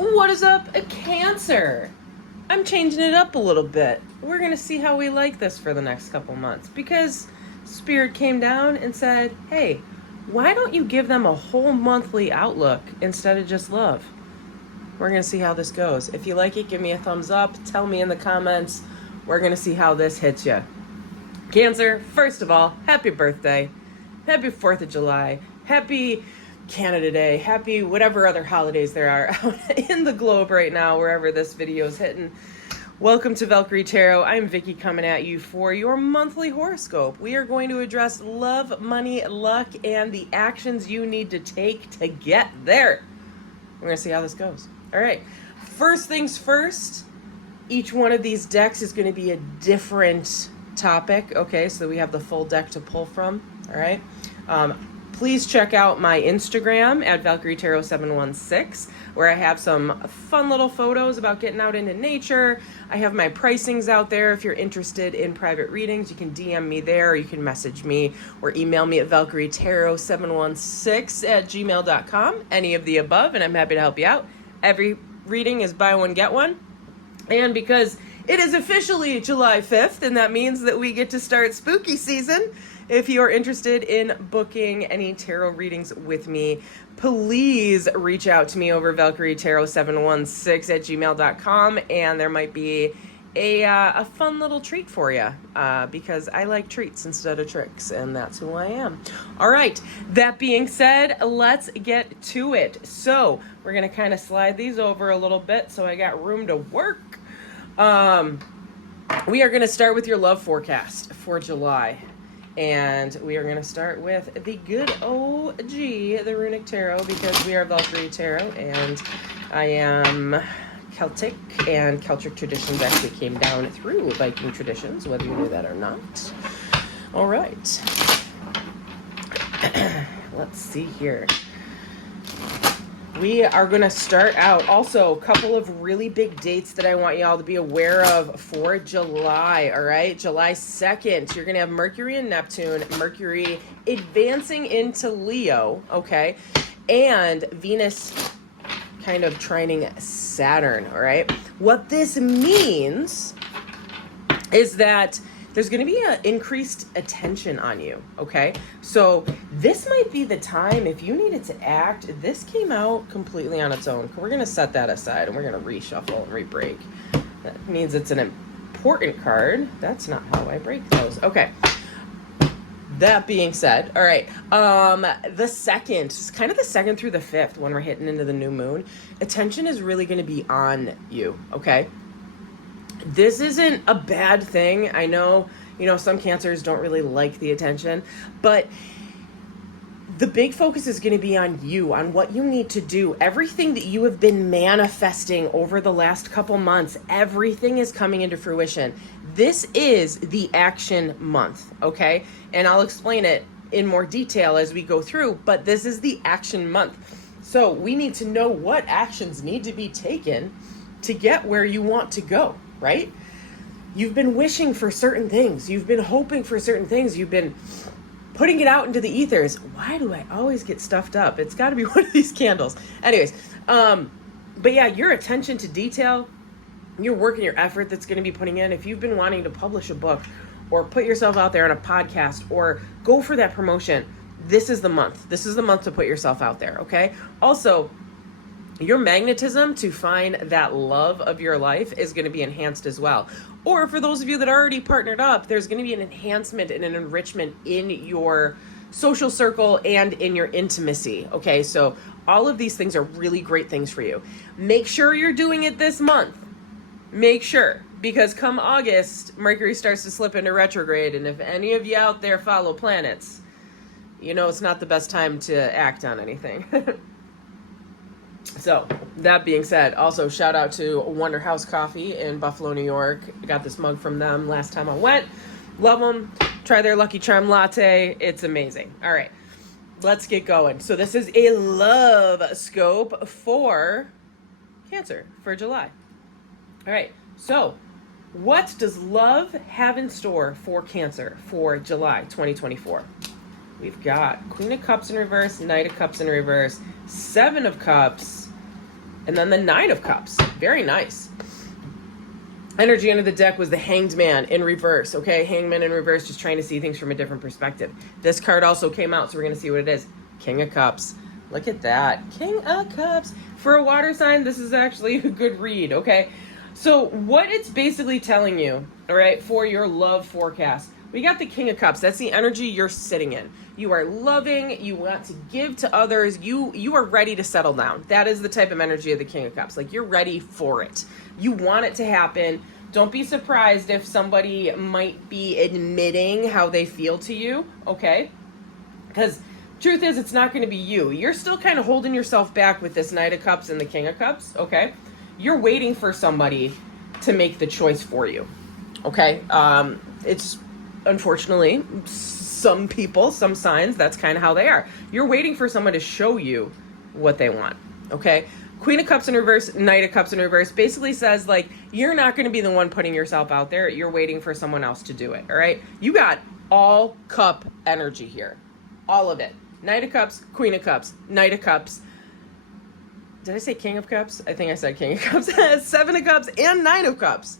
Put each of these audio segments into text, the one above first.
What is up, Cancer? I'm changing it up a little bit. We're going to see how we like this for the next couple months because Spirit came down and said, hey, why don't you give them a whole monthly outlook instead of just love? We're going to see how this goes. If you like it, give me a thumbs up. Tell me in the comments. We're going to see how this hits you. Cancer, first of all, happy birthday. Happy 4th of July. Happy Canada Day. Happy whatever other holidays there are out in the globe right now, wherever this video is hitting. Welcome to Valkyrie Tarot. I'm Vicky coming at you for your monthly horoscope. We are going to address love, money, luck, and the actions you need to take to get there. We're going to see how this goes. All right. First things first, each one of these decks is going to be a different topic. Okay, so we have the full deck to pull from. All right. Please check out my Instagram at Valkyrie Tarot 716, where I have some fun little photos about getting out into nature. I have my pricings out there. If you're interested in private readings, you can DM me there, or you can message me or email me at ValkyrieTarot716@gmail.com. Any of the above, and I'm happy to help you out. Every reading is buy one, get one. And because it is officially July 5th, and that means that we get to start spooky season. If you are interested in booking any tarot readings with me, please reach out to me over ValkyrieTarot716@gmail.com, and there might be a fun little treat for you because I like treats instead of tricks, and that's who I am. All right, that being said, let's get to it. So we're going to kind of slide these over a little bit so I got room to work. We are going to start with your love forecast for July. And we are going to start with the good OG, the Runic Tarot, because we are Valkyrie Tarot, and I am Celtic, and Celtic traditions actually came down through Viking traditions, whether you knew that or not. All right. Let's see here. We are going to start out, also, a couple of really big dates that I want y'all to be aware of for July, all right? July 2nd, you're going to have Mercury and Neptune, Mercury advancing into Leo, okay? And Venus kind of trining Saturn, all right? What this means is that there's going to be an increased attention on you, okay? So this might be the time, if you needed to act, this came out completely on its own. We're going to set that aside, and we're going to reshuffle and re-break. That means it's an important card. That's not how I break those. Okay. That being said, all right, the second, kind of the 2nd through the 5th, when we're hitting into the new moon, attention is really going to be on you, okay? This isn't a bad thing. I know, some cancers don't really like the attention, but the big focus is going to be on you, on what you need to do. Everything that you have been manifesting over the last couple months, everything is coming into fruition. This is the action month, okay? And I'll explain it in more detail as we go through, but this is the action month. So we need to know what actions need to be taken to get where you want to go. Right? You've been wishing for certain things. You've been hoping for certain things. You've been putting it out into the ethers. Why do I always get stuffed up? It's got to be one of these candles. Anyways, but yeah, your attention to detail, your work and your effort that's going to be putting in. If you've been wanting to publish a book or put yourself out there on a podcast or go for that promotion, this is the month. This is the month to put yourself out there, okay? Also, your magnetism to find that love of your life is going to be enhanced as well. Or for those of you that are already partnered up, there's going to be an enhancement and an enrichment in your social circle and in your intimacy. Okay, so all of these things are really great things for you. Make sure you're doing it this month. Make sure, because come August, Mercury starts to slip into retrograde. And if any of you out there follow planets, it's not the best time to act on anything. So, that being said, also shout out to Wonder House Coffee in Buffalo, New York. I got this mug from them last time I went. Love them. Try their Lucky Charm latte. It's amazing. All right, let's get going. So this is a love scope for Cancer for July. All right, so what does love have in store for Cancer for July 2024? We've got Queen of Cups in reverse, Knight of Cups in reverse, Seven of Cups, And then the Nine of Cups. Very nice. Energy under the deck was the Hanged Man in reverse, okay? Hangman in reverse, just trying to see things from a different perspective. This card also came out, so we're going to see what it is. King of Cups. Look at that. King of Cups. For a water sign, this is actually a good read, okay? So what it's basically telling you, all right, for your love forecast, we got the King of Cups. That's the energy you're sitting in. You are loving. You want to give to others. You are ready to settle down. That is the type of energy of the King of Cups. Like, you're ready for it. You want it to happen. Don't be surprised if somebody might be admitting how they feel to you, okay? Because truth is, it's not going to be you. You're still kind of holding yourself back with this Knight of Cups and the King of Cups, okay? You're waiting for somebody to make the choice for you, okay? It's unfortunately some people, some signs, that's kind of how they are. You're waiting for someone to show you what they want, okay? Queen of Cups in reverse, Knight of Cups in reverse basically says, like, you're not going to be the one putting yourself out there. You're waiting for someone else to do it, all right? You got all cup energy here. All of it. Knight of Cups, Queen of Cups, Knight of Cups. Did I say King of Cups? I think I said King of Cups. Seven of Cups and Nine of Cups.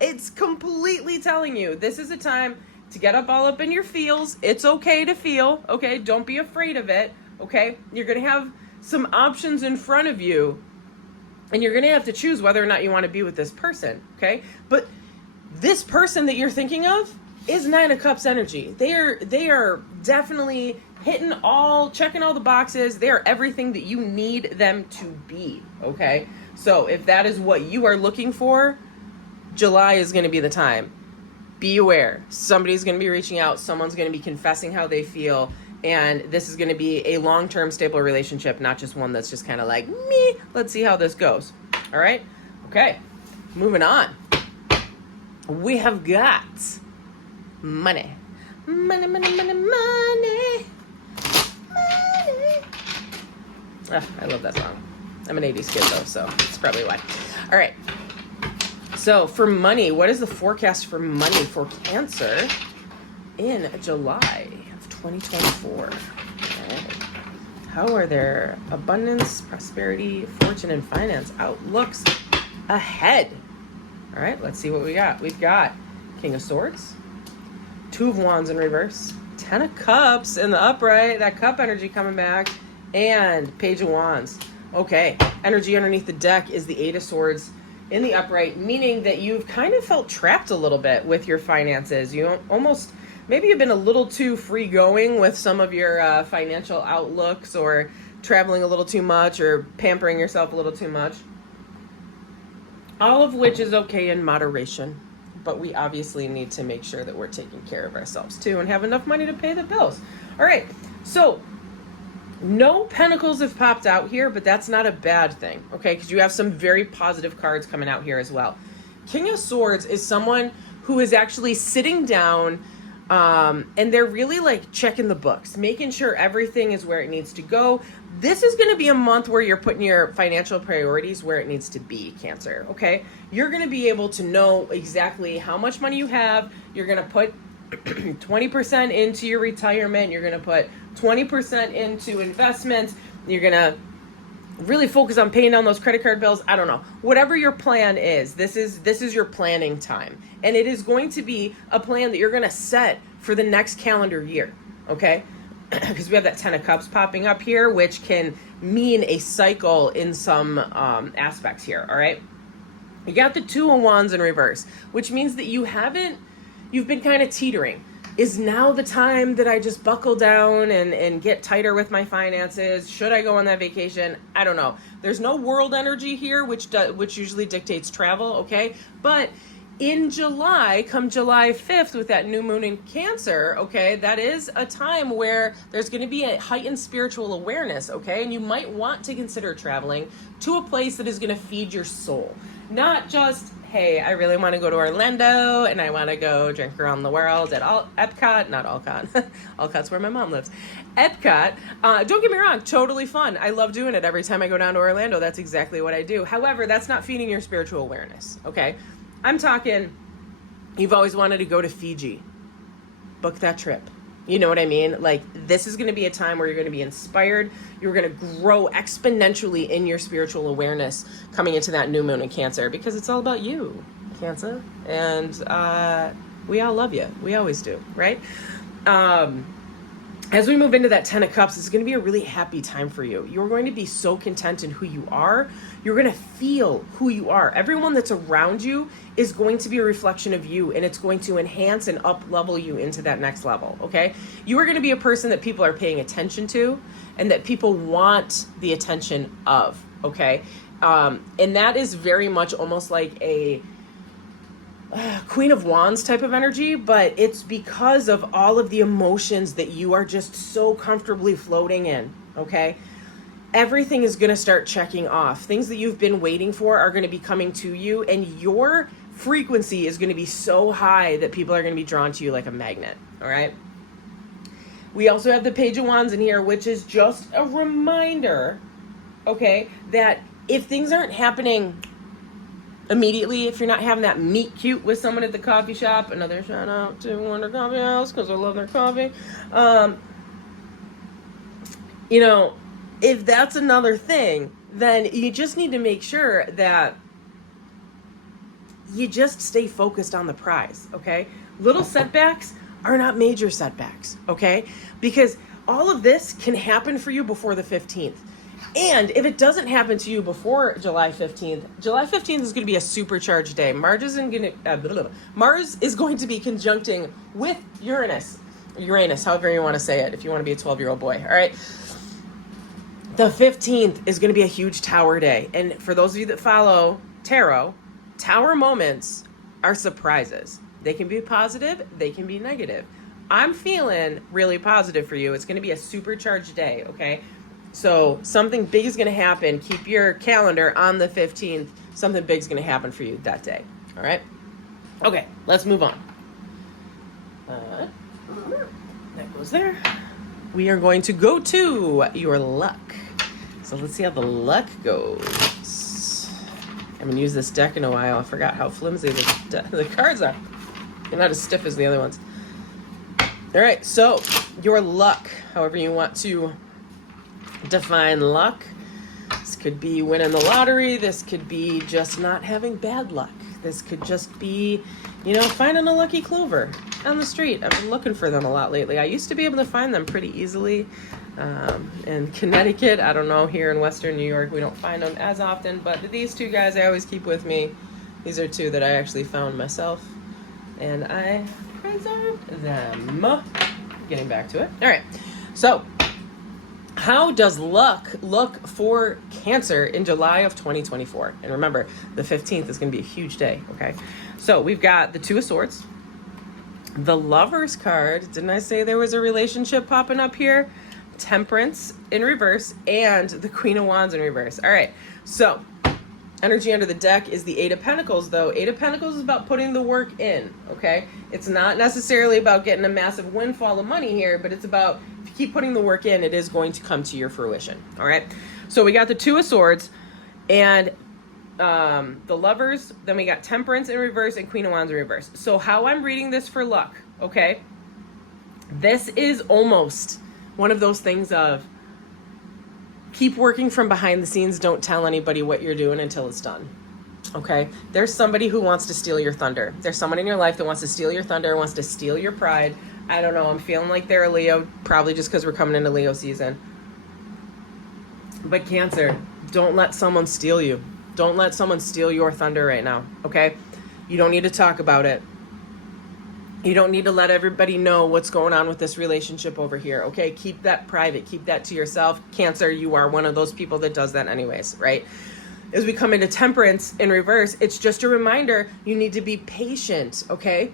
It's completely telling you this is a time to get all up in your feels. It's okay to feel, okay? Don't be afraid of it, okay? You're going to have some options in front of you, and you're going to have to choose whether or not you want to be with this person, okay? But this person that you're thinking of is Nine of Cups energy. They are definitely checking all the boxes. They are everything that you need them to be, okay? So if that is what you are looking for, July is going to be the time. Be aware. Somebody's going to be reaching out. Someone's going to be confessing how they feel. And this is going to be a long-term stable relationship, not just one that's just kind of like, me, let's see how this goes. All right? Okay. Moving on. We have got money. Money, money, money, money. Money. I love that song. I'm an 80s kid, though, so that's probably why. All right. So for money, what is the forecast for money for Cancer in July of 2024? Okay. How are their abundance, prosperity, fortune, and finance outlooks ahead? All right, let's see what we got. We've got King of Swords, Two of Wands in reverse, Ten of Cups in the upright, that cup energy coming back, and Page of Wands. Okay, energy underneath the deck is the Eight of Swords in the upright, meaning that you've kind of felt trapped a little bit with your finances. You almost, maybe you've been a little too free going with some of your financial outlooks, or traveling a little too much, or pampering yourself a little too much. All of which is okay in moderation, but we obviously need to make sure that we're taking care of ourselves too and have enough money to pay the bills. All right, so no pentacles have popped out here, but that's not a bad thing, okay? Because you have some very positive cards coming out here as well. King of Swords is someone who is actually sitting down, and they're really like checking the books, making sure everything is where it needs to go. This is going to be a month where you're putting your financial priorities where it needs to be, Cancer, okay? You're going to be able to know exactly how much money you have. You're going to put 20% into your retirement. You're going to put 20% into investments. You're going to really focus on paying down those credit card bills. I don't know. Whatever your plan is, this is your planning time. And it is going to be a plan that you're going to set for the next calendar year, okay? Because we have that Ten of Cups popping up here, which can mean a cycle in some aspects here, all right? You got the Two of Wands in reverse, which means that you've been kind of teetering. Is now the time that I just buckle down and get tighter with my finances? Should I go on that vacation? I don't know. There's no world energy here, which usually dictates travel, okay? But in July, come July 5th, with that new moon in Cancer, okay, that is a time where there's going to be a heightened spiritual awareness, okay? And you might want to consider traveling to a place that is going to feed your soul. Not just, hey, I really want to go to Orlando and I want to go drink around the world at Epcot, not Alcott. Alcott's where my mom lives. Epcot, don't get me wrong, totally fun. I love doing it every time I go down to Orlando. That's exactly what I do. However, that's not feeding your spiritual awareness, okay? I'm talking, you've always wanted to go to Fiji. Book that trip. You know what I mean? Like, this is going to be a time where you're going to be inspired. You're going to grow exponentially in your spiritual awareness coming into that new moon in Cancer, because it's all about you, Cancer. And we all love you. We always do, right? As we move into that 10 of Cups, it's going to be a really happy time for you. You're going to be so content in who you are. You're going to feel who you are. Everyone that's around you is going to be a reflection of you, and it's going to enhance and up level you into that next level, okay? You are going to be a person that people are paying attention to and that people want the attention of, okay? And that is very much almost like a Queen of Wands type of energy, but it's because of all of the emotions that you are just so comfortably floating in, okay? Everything is going to start checking off. Things that you've been waiting for are going to be coming to you, and your frequency is going to be so high that people are going to be drawn to you like a magnet, all right? We also have the Page of Wands in here, which is just a reminder, okay, that if things aren't happening immediately, if you're not having that meet cute with someone at the coffee shop, another shout out to Wonder Coffee House because I love their coffee. You know, if that's another thing, then you just need to make sure that you just stay focused on the prize, okay? Little setbacks are not major setbacks, okay? Because all of this can happen for you before the 15th. And if it doesn't happen to you before July 15th, July 15th is going to be a supercharged day. Mars is going to be conjuncting with Uranus, however you want to say it, if you want to be a 12-year-old boy, all right? The 15th is going to be a huge Tower day. And for those of you that follow tarot, Tower moments are surprises. They can be positive, they can be negative. I'm feeling really positive for you. It's going to be a supercharged day, okay? So something big is going to happen. Keep your calendar on the 15th. Something big is going to happen for you that day. All right? Okay, let's move on. That goes there. We are going to go to your luck. So let's see how the luck goes. I haven't used this deck in a while. I forgot how flimsy the cards are. They're not as stiff as the other ones. All right, so your luck, however you want to define luck. This could be winning the lottery. This could be just not having bad luck. This could just be, you know, finding a lucky clover on the street. I've been looking for them a lot lately. I used to be able to find them pretty easily. In Connecticut, I don't know, here in Western New York, we don't find them as often, but these two guys I always keep with me. These are two that I actually found myself, and I preserved them. Getting back to it. All right, so how does luck look for Cancer in July of 2024? And remember, the 15th is going to be a huge day, okay? So we've got the Two of Swords, the Lovers card. Didn't I say there was a relationship popping up here? Temperance in reverse, and the Queen of Wands in reverse. All right, so energy under the deck is the Eight of Pentacles, though. Eight of Pentacles is about putting the work in, okay? It's not necessarily about getting a massive windfall of money here, but it's about, if you keep putting the work in, it is going to come to your fruition, all right? So we got the Two of Swords and the Lovers, then we got Temperance in reverse and Queen of Wands in reverse. So how I'm reading this for luck, okay? This is almost one of those things of keep working from behind the scenes. Don't tell anybody what you're doing until it's done. Okay? There's somebody who wants to steal your thunder. There's someone in your life that wants to steal your thunder, wants to steal your pride. I don't know. I'm feeling like they're a Leo, probably just because we're coming into Leo season. But Cancer, don't let someone steal you. Don't let someone steal your thunder right now. Okay? You don't need to talk about it. You don't need to let everybody know what's going on with this relationship over here, okay? Keep that private. Keep that to yourself. Cancer, you are one of those people that does that anyways, right? As we come into Temperance in reverse, it's just a reminder you need to be patient, okay?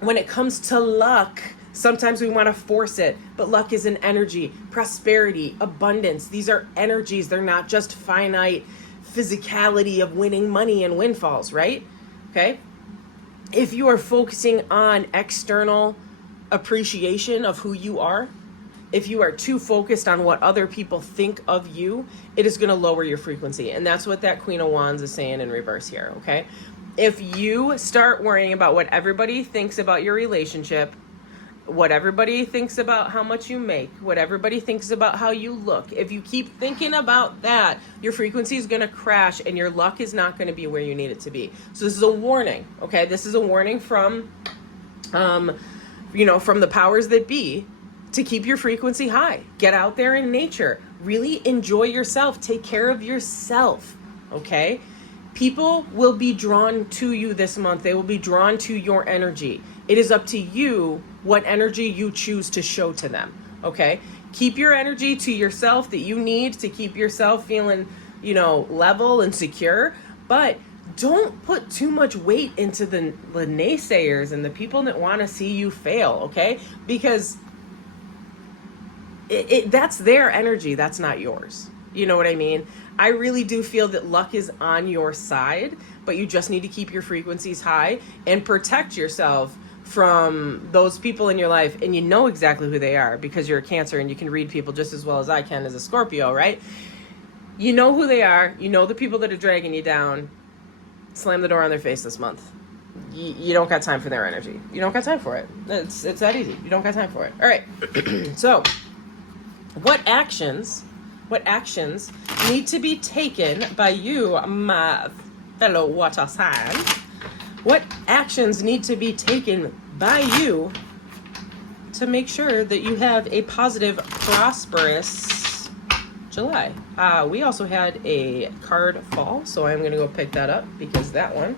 When it comes to luck, sometimes we want to force it, but luck is an energy. Prosperity, abundance, these are energies. They're not just finite physicality of winning money and windfalls, right? Okay? If you are focusing on external appreciation of who you are, if you are too focused on what other people think of you, it is going to lower your frequency. And that's what that Queen of Wands is saying in reverse here, okay? If you start worrying about what everybody thinks about your relationship what everybody thinks about how much you make, what everybody thinks about how you look, if you keep thinking about that, your frequency is going to crash and your luck is not going to be where you need it to be. So this is a warning, okay? This is a warning from, from the powers that be to keep your frequency high. Get out there in nature. Really enjoy yourself. Take care of yourself, okay? People will be drawn to you this month. They will be drawn to your energy. It is up to you what energy you choose to show to them, okay? Keep your energy to yourself that you need to keep yourself feeling, level and secure, but don't put too much weight into the naysayers and the people that want to see you fail, okay? Because that's their energy, that's not yours. You know what I mean? I really do feel that luck is on your side, but you just need to keep your frequencies high and protect yourself from those people in your life. And you know exactly who they are because you're a Cancer and you can read people just as well as I can as a Scorpio, right? You know who they are. You know the people that are dragging you down. Slam the door on their face this month. You don't got time for their energy. You don't got time for it. It's that easy. You don't got time for it. All right. So what actions need to be taken by you, my fellow water sign? What actions need to be taken by you to make sure that you have a positive, prosperous July? We also had a card fall, so I'm going to go pick that up because that one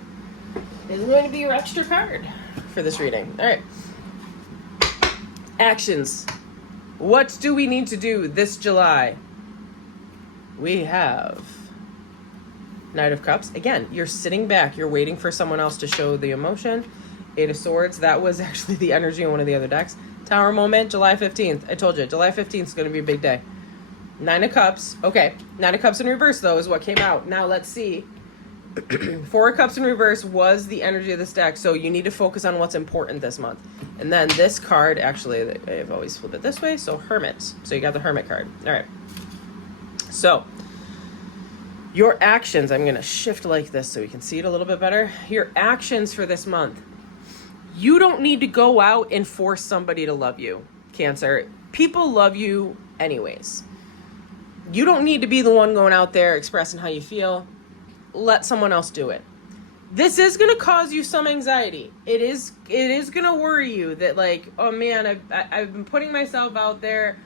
is going to be your extra card for this reading. All right. Actions. What do we need to do this July? We have Knight of Cups. Again, you're sitting back. You're waiting for someone else to show the emotion. Eight of Swords. That was actually the energy on one of the other decks. Tower moment, July 15th. I told you, July 15th is going to be a big day. Nine of Cups. Okay. Nine of Cups in reverse, though, is what came out. Now, let's see. Four of Cups in reverse was the energy of this deck, so you need to focus on what's important this month. And then this card, actually, I've always flipped it this way, so Hermit. So you got the Hermit card. All right. So, your actions, I'm going to shift like this so we can see it a little bit better. Your actions for this month. You don't need to go out and force somebody to love you, Cancer. People love you anyways. You don't need to be the one going out there expressing how you feel. Let someone else do it. This is going to cause you some anxiety. It is going to worry you that, like, oh man, I've been putting myself out there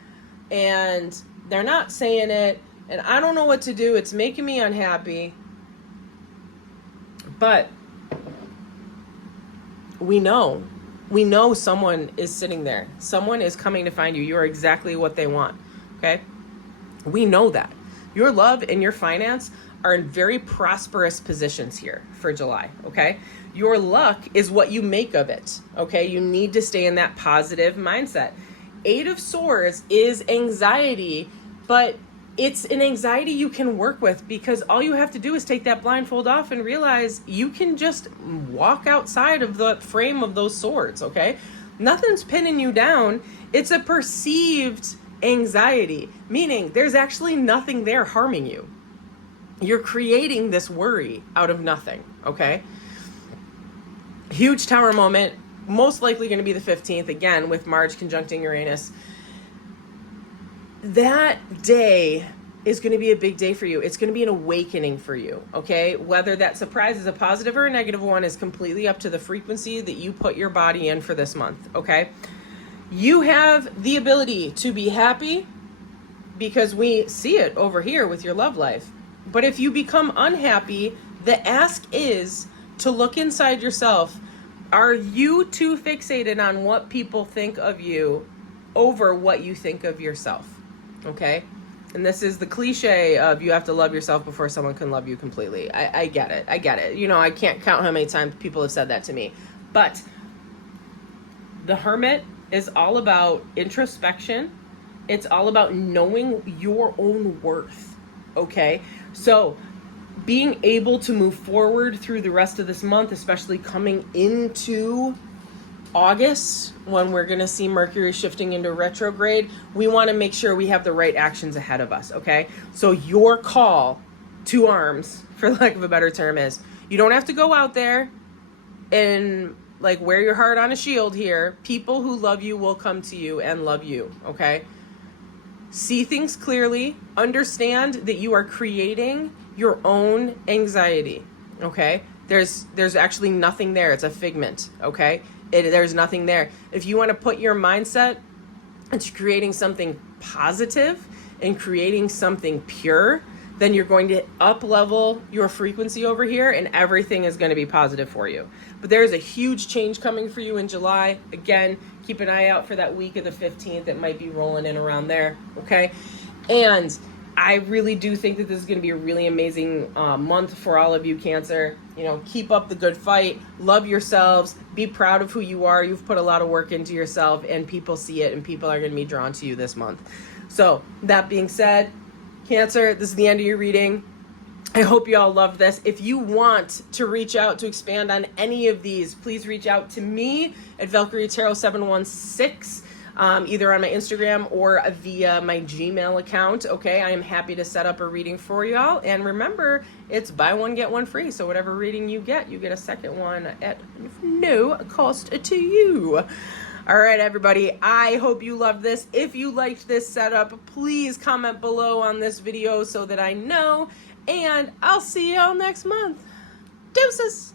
and they're not saying it and I don't know what to do. It's making me unhappy. But we know someone is sitting there. Someone is coming to find you. You are exactly what they want. Okay? We know that. Your love and your finance are in very prosperous positions here for July, okay? Your luck is what you make of it, okay? You need to stay in that positive mindset. Eight of Swords is anxiety, but it's an anxiety you can work with because all you have to do is take that blindfold off and realize you can just walk outside of the frame of those swords, okay? Nothing's pinning you down. It's a perceived anxiety, meaning there's actually nothing there harming you. You're creating this worry out of nothing, okay? Huge Tower moment, most likely going to be the 15th, again, with Mars conjuncting Uranus. That day is going to be a big day for you. It's going to be an awakening for you, okay? Whether that surprise is a positive or a negative one is completely up to the frequency that you put your body in for this month, okay? You have the ability to be happy because we see it over here with your love life. But if you become unhappy, the ask is to look inside yourself. Are you too fixated on what people think of you over what you think of yourself? Okay? And this is the cliche of you have to love yourself before someone can love you completely. I get it. I get it. You know, I can't count how many times people have said that to me. But the Hermit is all about introspection. It's all about knowing your own worth. Okay? So being able to move forward through the rest of this month, especially coming into August, when we're going to see Mercury shifting into retrograde, we want to make sure we have the right actions ahead of us, okay? So your call to arms, for lack of a better term, is you don't have to go out there and like, wear your heart on a shield here. People who love you will come to you and love you, okay? See things clearly. Understand that you are creating your own anxiety, okay? There's actually nothing there. It's a figment, okay? There's nothing there. If you want to put your mindset into creating something positive and creating something pure, then you're going to up level your frequency over here, and everything is going to be positive for you. But there's a huge change coming for you in July. Again, keep an eye out for that week of the 15th. It might be rolling in around there, okay? And I really do think that this is going to be a really amazing month for all of you, Cancer. You know, keep up the good fight. Love yourselves. Be proud of who you are. You've put a lot of work into yourself, and people see it, and people are going to be drawn to you this month. So that being said, Cancer, this is the end of your reading. I hope you all loved this. If you want to reach out to expand on any of these, please reach out to me at Valkyrie Tarot 716, either on my Instagram or via my Gmail account. Okay, I am happy to set up a reading for y'all. And remember, it's buy one, get one free. So whatever reading you get a second one at no cost to you. All right, everybody, I hope you loved this. If you liked this setup, please comment below on this video so that I know. And I'll see y'all next month. Deuces!